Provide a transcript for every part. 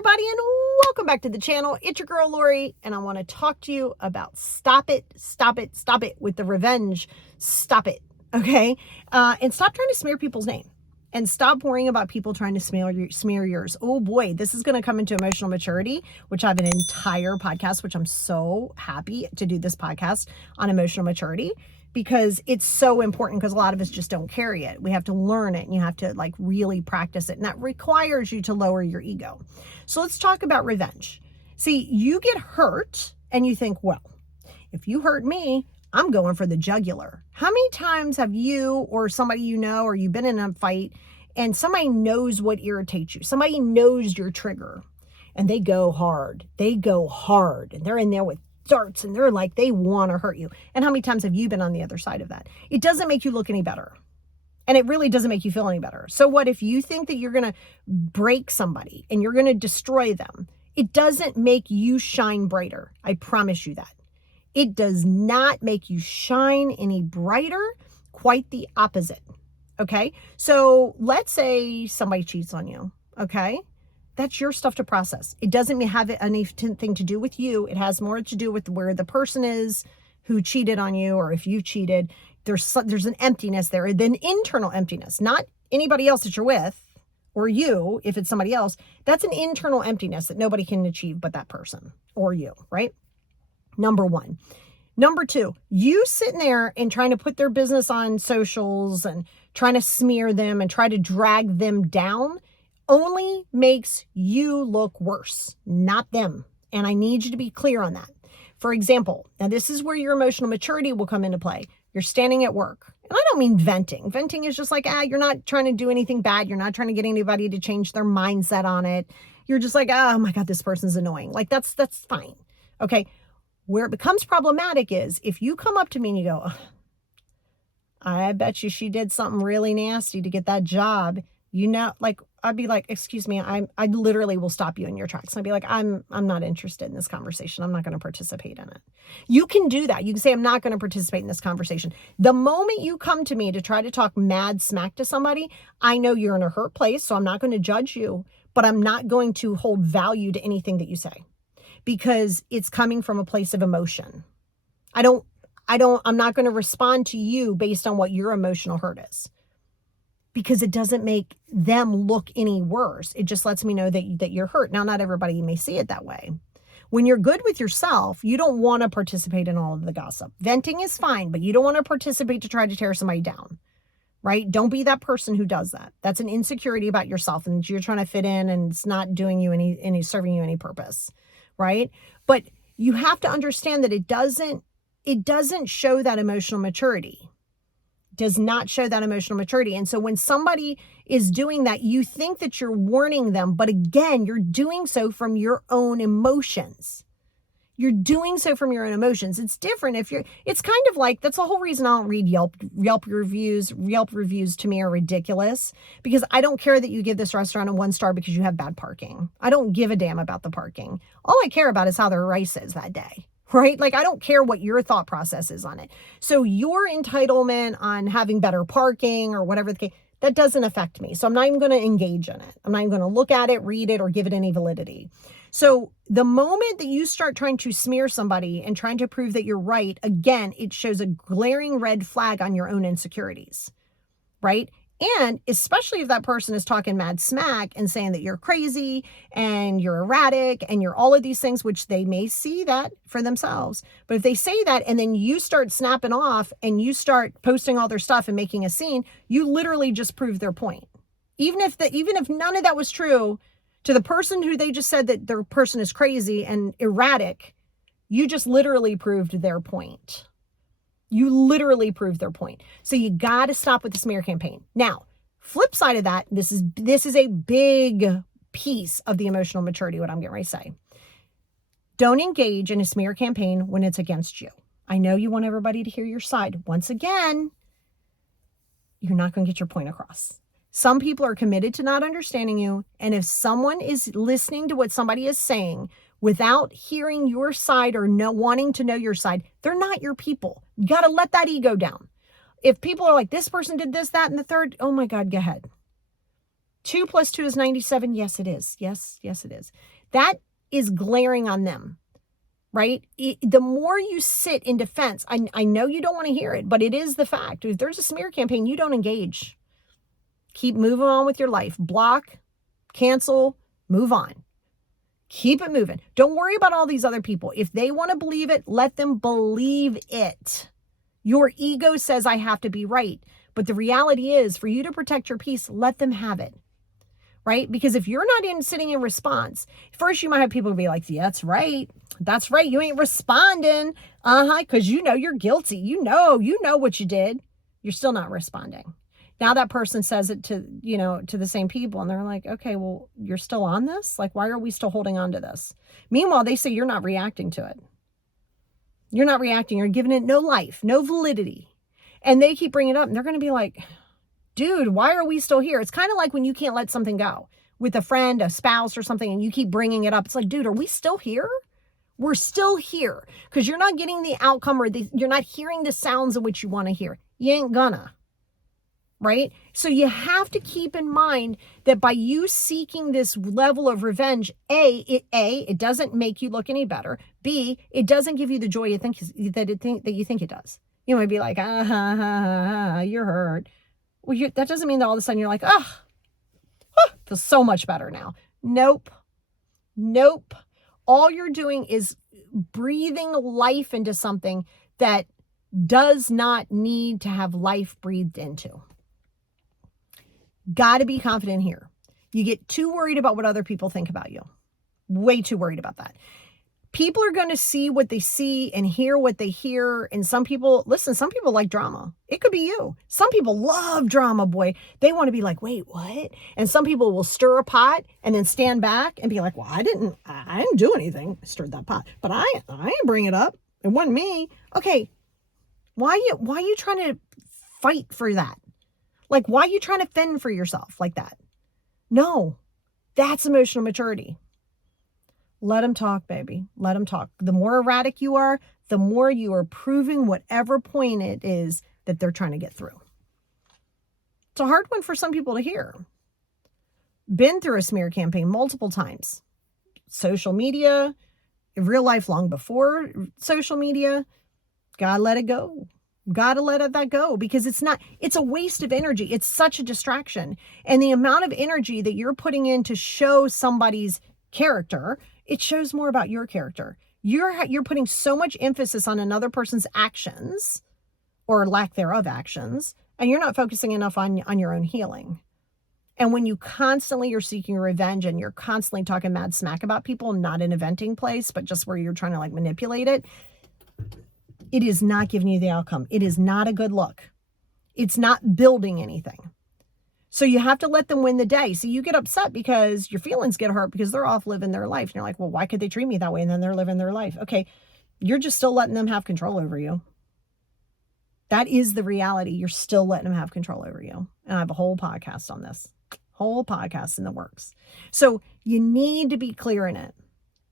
everybody, and welcome back to the channel. It's your girl Lori, and I want to talk to you about stop it with the revenge. Stop it, okay? And stop trying to smear people's name, and stop worrying about people trying to smear yours. Oh boy, this is going to come into emotional maturity, which I have an entire podcast, which I'm so happy to do this podcast on emotional maturity, because it's so important, because a lot of us just don't carry it. We have to learn it, and you have to like really practice it. And that requires you to lower your ego. So let's talk about revenge. See, you get hurt and you think, well, if you hurt me, I'm going for the jugular. How many times have you or somebody you know, or you've been in a fight and somebody knows what irritates you? Somebody knows your trigger and they go hard. And they're in there with darts and they're like, they want to hurt you. And how many times have you been on the other side of that? It doesn't make you look any better. And it really doesn't make you feel any better. So what if you think that you're going to break somebody and you're going to destroy them? It doesn't make you shine brighter. I promise you that. It does not make you shine any brighter. Quite the opposite. Okay. So let's say somebody cheats on you. Okay. That's your stuff to process. It doesn't have anything to do with you. It has more to do with where the person is who cheated on you, or if you cheated. There's an emptiness there, an internal emptiness, not anybody else that you're with, or you, if it's somebody else. That's an internal emptiness that nobody can achieve but that person or you, right? Number one. Number two, you sitting there and trying to put their business on socials and trying to smear them and try to drag them down only makes you look worse, not them. And I need you to be clear on that. For example, now this is where your emotional maturity will come into play. You're standing at work. And I don't mean venting. Venting is just like, you're not trying to do anything bad. You're not trying to get anybody to change their mindset on it. You're just like, oh my God, this person's annoying. Like that's fine. Okay. Where it becomes problematic is if you come up to me and you go, oh, I bet you she did something really nasty to get that job. You know, like, I'd be like, excuse me, I literally will stop you in your tracks. I'd be like, I'm not interested in this conversation. I'm not going to participate in it. You can do that. You can say, I'm not going to participate in this conversation. The moment you come to me to try to talk mad smack to somebody, I know you're in a hurt place, so I'm not going to judge you, but I'm not going to hold value to anything that you say, because it's coming from a place of emotion. I'm not going to respond to you based on what your emotional hurt is, because it doesn't make them look any worse. It just lets me know that you're hurt. Now, not everybody may see it that way. When you're good with yourself, you don't want to participate in all of the gossip. Venting is fine, but you don't want to participate to try to tear somebody down, right? Don't be that person who does that. That's an insecurity about yourself, and you're trying to fit in, and it's not doing you any serving you any purpose, right? But you have to understand that it doesn't show that emotional maturity. Does not show that emotional maturity. And so when somebody is doing that, you think that you're warning them, but again, you're doing so from your own emotions. You're doing so from your own emotions. It's different it's kind of like, that's the whole reason I don't read Yelp reviews. Yelp reviews to me are ridiculous, because I don't care that you give this restaurant a 1 star because you have bad parking. I don't give a damn about the parking. All I care about is how their rice is that day. Right? Like, I don't care what your thought process is on it. So your entitlement on having better parking or whatever the case, that doesn't affect me. So I'm not even going to engage in it. I'm not even going to look at it, read it, or give it any validity. So the moment that you start trying to smear somebody and trying to prove that you're right, again, it shows a glaring red flag on your own insecurities, right? And especially if that person is talking mad smack and saying that you're crazy and you're erratic and you're all of these things, which they may see that for themselves. But if they say that and then you start snapping off and you start posting all their stuff and making a scene, you literally just proved their point. Even if none of that was true, to the person who they just said that their person is crazy and erratic, you just literally proved their point. You literally proved their point. So you got to stop with the smear campaign. Now, flip side of that, this is a big piece of the emotional maturity, what I'm getting ready to say. Don't engage in a smear campaign when it's against you. I know you want everybody to hear your side. Once again, you're not going to get your point across. Some people are committed to not understanding you. And if someone is listening to what somebody is saying without hearing your side or wanting to know your side, they're not your people. You got to let that ego down. If people are like, this person did this, that, and the third, oh my God, go ahead. 2 plus 2 is 97. Yes, it is. Yes, it is. That is glaring on them, right? The more you sit in defense, I know you don't want to hear it, but it is the fact. If there's a smear campaign, you don't engage. Keep moving on with your life. Block, cancel, move on. Keep it moving. Don't worry about all these other people. If they want to believe it, let them believe it. Your ego says I have to be right. But the reality is, for you to protect your peace, let them have it. Right? Because if you're not sitting in response, first you might have people be like, yeah, that's right. That's right. You ain't responding. Because you know you're guilty. You know what you did. You're still not responding. Now that person says it to the same people, and they're like, okay, well, you're still on this? Like, why are we still holding on to this? Meanwhile, they say you're not reacting to it. You're not reacting. You're giving it no life, no validity. And they keep bringing it up, and they're going to be like, dude, why are we still here? It's kind of like when you can't let something go with a friend, a spouse, or something, and you keep bringing it up. It's like, dude, are we still here? We're still here because you're not getting the outcome, or you're not hearing the sounds of what you want to hear. You ain't gonna. Right? So you have to keep in mind that by you seeking this level of revenge, it doesn't make you look any better. B, it doesn't give you the joy you think it does. You might be like, you're hurt. Well, that doesn't mean that all of a sudden you're like, feels so much better now. Nope. All you're doing is breathing life into something that does not need to have life breathed into. Got to be confident here. You get too worried about what other people think about you. Way too worried about that. People are going to see what they see and hear what they hear. And some people like drama. It could be you. Some people love drama, boy. They want to be like, wait, what? And some people will stir a pot and then stand back and be like, well, I didn't do anything. I stirred that pot, but I didn't bring it up. It wasn't me. Okay. Why are you trying to fight for that? Like, why are you trying to fend for yourself like that? No, that's emotional maturity. Let them talk, baby. Let them talk. The more erratic you are, the more you are proving whatever point it is that they're trying to get through. It's a hard one for some people to hear. Been through a smear campaign multiple times. Social media, real life long before social media. Gotta let it go. Gotta let that go because it's a waste of energy. It's such a distraction. And the amount of energy that you're putting in to show somebody's character, it shows more about your character. You're putting so much emphasis on another person's actions or lack thereof actions, and you're not focusing enough on your own healing. And when you constantly are seeking revenge and you're constantly talking mad smack about people, not in a venting place, but just where you're trying to like manipulate it, it is not giving you the outcome. It is not a good look. It's not building anything. So you have to let them win the day. So you get upset because your feelings get hurt because they're off living their life. And you're like, well, why could they treat me that way? And then they're living their life. Okay, you're just still letting them have control over you. That is the reality. You're still letting them have control over you. And I have a whole podcast on this. Whole podcast in the works. So you need to be clear in it.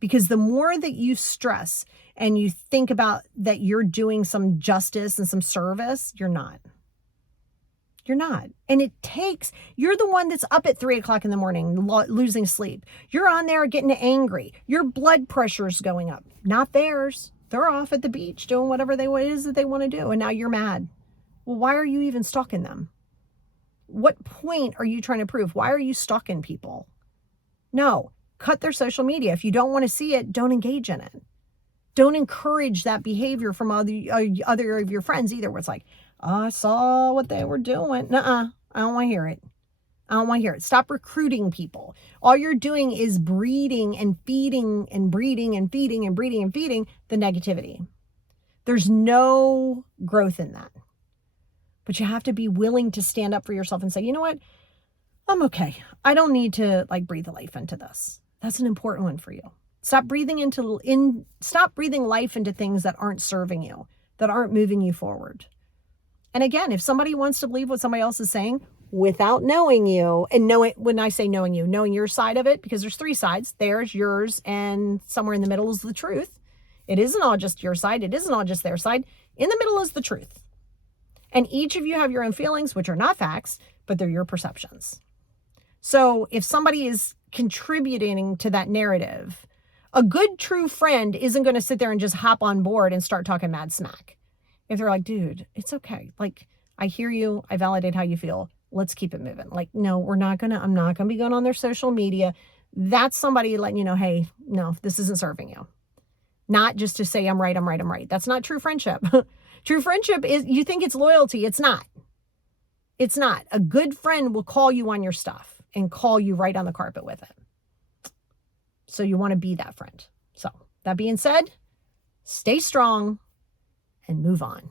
Because the more that you stress and you think about that you're doing some justice and some service, you're not. You're not. And you're the one that's up at 3:00 in the morning, losing sleep. You're on there getting angry. Your blood pressure's going up, not theirs. They're off at the beach doing whatever it is that they want to do. And now you're mad. Well, why are you even stalking them? What point are you trying to prove? Why are you stalking people? No. Cut their social media. If you don't want to see it, don't engage in it. Don't encourage that behavior from other of your friends either, where it's like, oh, I saw what they were doing. Nuh-uh. I don't want to hear it. I don't want to hear it. Stop recruiting people. All you're doing is breeding and feeding and breeding and feeding and breeding and feeding the negativity. There's no growth in that. But you have to be willing to stand up for yourself and say, you know what? I'm okay. I don't need to breathe life into this. That's an important one for you. Stop breathing life into things that aren't serving you, that aren't moving you forward. And again, if somebody wants to believe what somebody else is saying without knowing you, and when I say knowing you, knowing your side of it, because there's 3 sides, theirs, yours, and somewhere in the middle is the truth. It isn't all just your side. It isn't all just their side. In the middle is the truth. And each of you have your own feelings, which are not facts, but they're your perceptions. So if somebody is contributing to that narrative, a good true friend isn't going to sit there and just hop on board and start talking mad smack. If they're like, dude, it's okay. Like, I hear you. I validate how you feel. Let's keep it moving. Like, no, I'm not going to be going on their social media. That's somebody letting you know, hey, no, this isn't serving you. Not just to say, I'm right, I'm right, I'm right. That's not true friendship. True friendship is, you think it's loyalty. It's not. It's not. A good friend will call you on your stuff and call you right on the carpet with it. So you want to be that friend. So that being said, stay strong and move on.